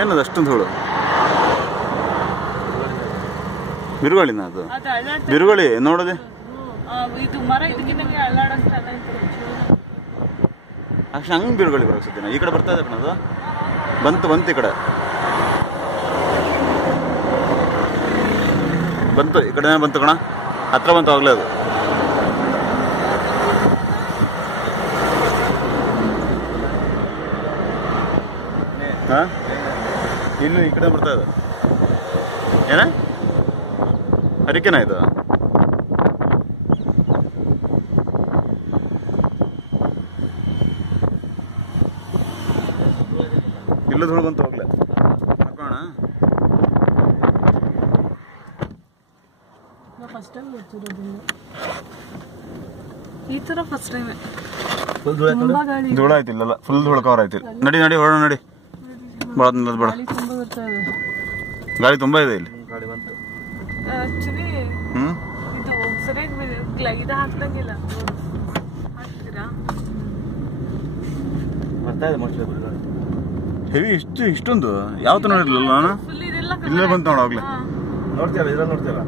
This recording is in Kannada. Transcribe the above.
ಏನದು ಅಷ್ಟೊಂದು ಧೂಳು? ಬಿರುಗಾಳಿನ ಅದು? ಬಿರುಗಾಳಿ ನೋಡದೆ ಇದು ಮರ ಇದಕ್ಕಿಂತ ಅಲ್ಲಾಡೋದು ಅಷ್ಟು ಹಂಗೆ ಬಿರುಗಾಳಿ ಬರೋಕ್ಸತ್ತೀನ. ಈ ಕಡೆ ಬರ್ತಾ ಇದೆ ಕಣ ಅದು. ಬಂತು ಈ ಕಡೆ ಬಂತು, ಈ ಕಡೆ ಬಂತು ಕಣ, ಹತ್ರ ಬಂತು ಆಗ್ಲೇ ಅದು. ಹಾ ಇನ್ನು ಈ ಕಡೆ ಬರ್ತಾ ಇದೆ. ಏನ ಹರಿಕೆನ ಇದು? ಇಲ್ಲ ಧೂಳು ಬಂತು ಹೋಗ್ಲೆ ಹಾಕೋಣ. ಈ ತರ ಫಸ್ಟ್ ಟೈಮ್ ಧೂಳು ಆಯ್ತು. ಇಲ್ಲ ಫುಲ್ ಧೂಳು ಕವರ್ ಆಯ್ತು. ನಡಿ ಹೊರಡೋಣ ನಡಿ. ಬೇಡ ಗಾಳಿ ತುಂಬಾ ಇದೆ ಇಲ್ಲಿ. ಆಕ್ಚುಲಿ ಇದು ಸರಿಯಾಗಿ ಇದು ಹಾಕ್ದಂಗಿಲ್ಲ. ಹಾಕ್ತೀರಾ? ಹೆವಿ ಇಷ್ಟೊಂದು ಯಾವತ್ತು ನೋಡಿರ್ಲಿಲ್ಲ ನಾನು. ಇಲ್ಲೇ ಬಂತು ನೋಡಾಗ್ಲೇ. ನೋಡ್ತೀಯಲ್ಲ ಇದ್ರಲ್ಲಿ ನೋಡ್ತೀಯಲ್ಲ